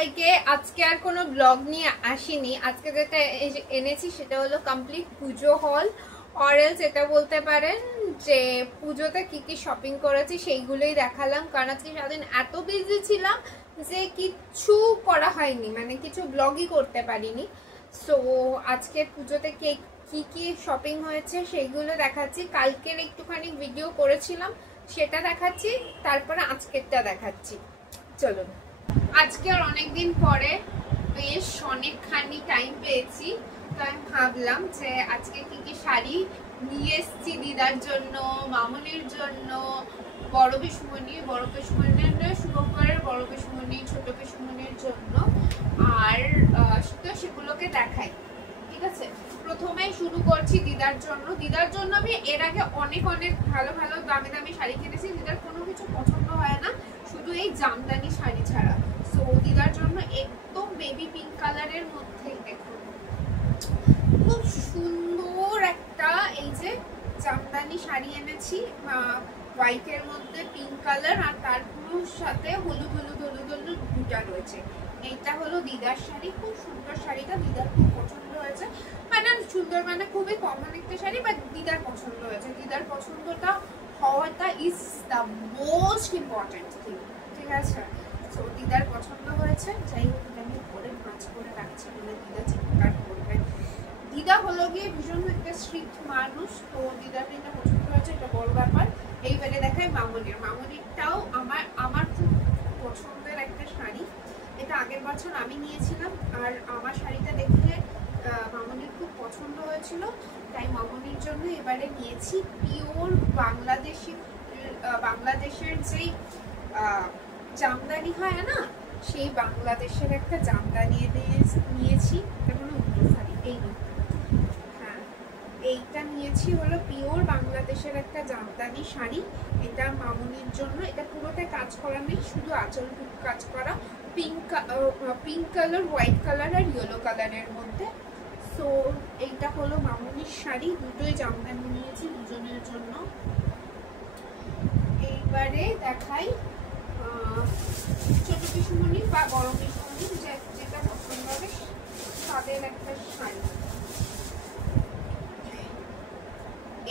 সবাইকে। আজকে আর কোনো ব্লগ নিয়ে আসিনি। আজকে যেটা এনেছি সেটা হলো কমপ্লিট পুজো হল, অরেলস এটা বলতে পারেন যে পুজোতে কি কি শপিং করেছি সেইগুলোই দেখালাম। কারণ আজকে সারাদিন এত বিজি ছিলাম যে কিচ্ছু করা হয়নি, মানে কিছু ব্লগই করতে পারিনি। সো আজকে পুজোতে কি কি শপিং হয়েছে সেইগুলো দেখাচ্ছি। কালকের একটুখানি ভিডিও করেছিলাম সেটা দেখাচ্ছি, তারপরে আজকেরটা দেখাচ্ছি। চলুন। আজকে আর অনেকদিন পরে বেশ অনেকখানি টাইম পেয়েছি, তো আমি ভাবলাম যে আজকে কি কি শাড়ি নিয়ে এসেছি দিদার জন্য, মামনির জন্য, বড় পিসমণির শুভঙ্করের বড় পিসমণি, ছোট পিসমণির জন্য, আর তো সেগুলোকে দেখাই। ঠিক আছে, প্রথমে শুরু করছি দিদার জন্য। দিদার জন্য আমি এর আগে অনেক ভালো ভালো দামি দামি শাড়ি কিনেছি। দিদার কোনো কিছু পছন্দ হয় না, শুধু এই জামদানি শাড়ি ছাড়া। সো দিদার জন্য একদম বেবি পিঙ্ক কালারের মধ্যে দেখুন খুব সুন্দর একটা এই যে জামদানি শাড়ি এনেছি, হোয়াইটের মধ্যে পিঙ্ক কালার, আর তার পুরো সাথে হলুদ বুটা রয়েছে। এইটা হলো দিদার শাড়ি, খুব সুন্দর শাড়িটা, দিদার খুব পছন্দ হয়েছে। মানে সুন্দর মানে খুবই কমন একটা শাড়ি, বাট দিদার পছন্দ হয়েছে। দিদার পছন্দটা হওয়াটা is the most important thing. ঠিক আছে, তো দিদার পছন্দ হয়েছে। যাই হোক, আমি পরে ভাঁজ করে রাখছি বলে দিদা চিৎকার করবে। দিদা হলো গিয়ে ভীষণ একটা স্ট্রিক্ট মানুষ, তো দিদার এটা পছন্দ হয়েছে, এটা বড় ব্যাপার। এইবারে দেখায় মামনিরটাও আমার খুব পছন্দের একটা শাড়ি। এটা আগের বছর আমি নিয়েছিলাম, আর আমার শাড়িটা দেখে মামনির খুব পছন্দ হয়েছিল, তাই মামনির জন্য এবারে নিয়েছি পিওর বাংলাদেশের যেই জামদানি হয় না, সেই বাংলাদেশের একটা জামদানি নিয়েছি। এটা হলো উল্টো শাড়ি, হ্যাঁ এইটা নিয়েছি হলো পিওর বাংলাদেশের একটা জামদানি শাড়ি। এটা মামনির জন্য। এটা পুরোটা কাজ করা নেই, শুধু আঁচলটুকু কাজ করা, পিঙ্ক কালার, হোয়াইট কালার আর ইয়েলো কালারের মধ্যে। সো এইটা হলো মামনির শাড়ি, দুটোই জামদানি নিয়েছি দুজনের জন্য। এইবারে দেখাই ছোট পিসমণি বা বড় পিসমণি, যেটা পছন্দ হবে তাদের একটা শাড়ি।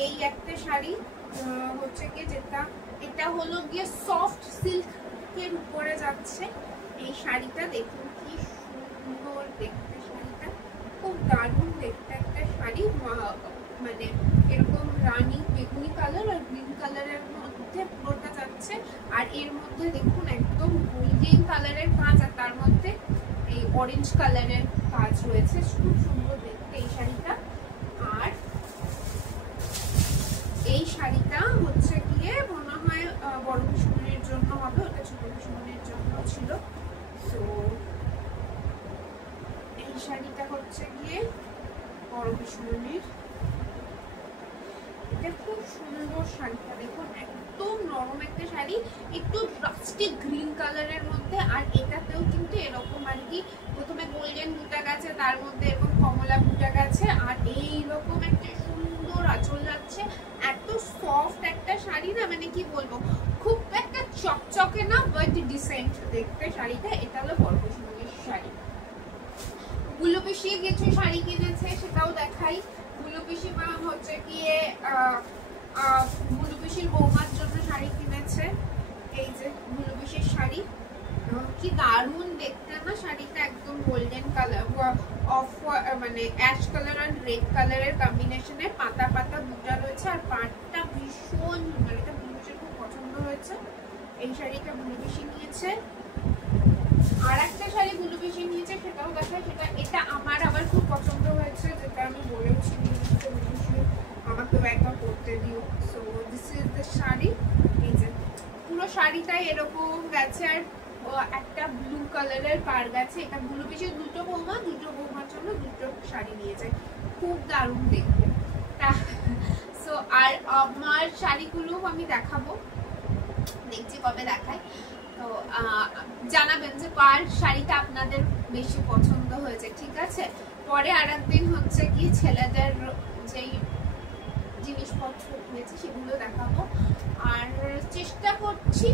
এই একটা শাড়ি হচ্ছে গিয়ে যেটা, এটা হলো গিয়ে সফট সিল্কের উপরে যাচ্ছে। এই শাড়িটা দেখুন কি সুন্দর দেখতে, শাড়িটা খুব দারুণ দেখতে একটা শাড়ি। মানে এরকম রানী বেগুনি কালার আর গ্রিন কালারের মধ্যে পুরোটা যাচ্ছে, আর এর মধ্যে দেখুন একদম গোল্ডেন কালারের কাজ, আর তার মধ্যে এই অরেঞ্জ কালারের কাজ রয়েছে। খুব সুন্দর দেখতে এই শাড়িটা। আর এই শাড়িটা হচ্ছে গিয়ে মনে হয় বড় পিসমণির জন্য হবে, ওটা ছোট পিসমণির জন্য ছিল। তো এই শাড়িটা হচ্ছে গিয়ে বড় পিসমণির। এটা খুব সুন্দর শাড়িটা, দেখুন একদম নরম একটা শাড়ি, একটু রাস্টিক গ্রিন কালারের মধ্যে। আর এটাতেও কিন্তু এরকম আর কি প্রথমে গোল্ডেন বুটা গেছে, তার মধ্যে এরকম কমলা বুটা গেছে, আর এইরকম একটা সুন্দর আঁচল যাচ্ছে। এত সফট একটা শাড়ি না, মানে কি বলবো, খুব একটা চকচকে না, বাট ডিসেন্ট দেখতে শাড়িটা। এটা হলো বড় পিসমণির শাড়ি। বুলু পিসি কিছু শাড়ি কিনেছে, সেটাও দেখাই। বুলু পিসি মা হচ্ছে গিয়ে বুলু পিসির বৌমার জন্য শাড়ি কিনেছে। এই যে বুলু পিসির শাড়ি, কি দারুণ দেখতে না শাড়িটা, একদম গোল্ডেন কালার, মানে অ্যাশ কালার আর রেড কালারের কম্বিনেশনে পাতা পাতা বুটা রয়েছে, আর পাটটা ভীষণ সুন্দর। এটা বুলু পিসির খুব পছন্দ হয়েছে। এই শাড়িটা বুলু পিসি নিয়েছে। আর একটা শাড়ি বুলু পিসি নিয়েছে, সেটাও দেখায়। এটা আমার আবার খুব পছন্দ হয়েছে, যেটা আমি বলেছি আমাকেও একবার করতে দিও। So this is the sari. এই যে পুরো শাড়িটাই এরকম গেছে, আর একটা ব্লু কালারের পার গেছে। এটা বুলু পিসির দুটো বৌমার জন্য দুটো শাড়ি নিয়েছে, খুব দারুণ দেখতে। সো আর আমার শাড়িগুলো আমি দেখাবো, দেখছি কবে দেখায়। তো জানাবেন যে কার শাড়িটা আপনাদের বেশি পছন্দ হয়েছে। ঠিক আছে, পরে আর একদিন হচ্ছে কি ছেলেদের যেই জিনিসপত্র হয়েছে সেগুলো দেখাবো। আর চেষ্টা করছি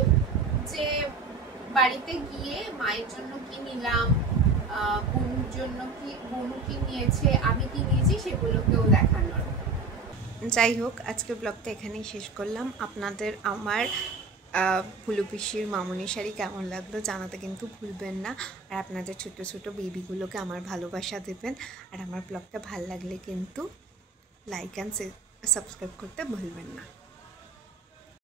যে বাড়িতে গিয়ে মায়ের জন্য কি নিলাম, বোনুর জন্য কি, বোনু কি নিয়েছে, আমি কি নিয়েছি, সেগুলোকেও দেখানোর। যাই হোক, আজকে ব্লগটা এখানেই শেষ করলাম। আপনাদের আমার ফুলু পিসির মামনি শাড়ি কেমন লাগলো জানাতে কিন্তু ভুলবেন না। আর আপনাদের ছোট ছোট বেবিগুলোকে আমার ভালোবাসা দেবেন। আর আমার ব্লগটা ভালো লাগলে কিন্তু লাইক অ্যান্ড সাবস্ক্রাইব করতে ভুলবেন না।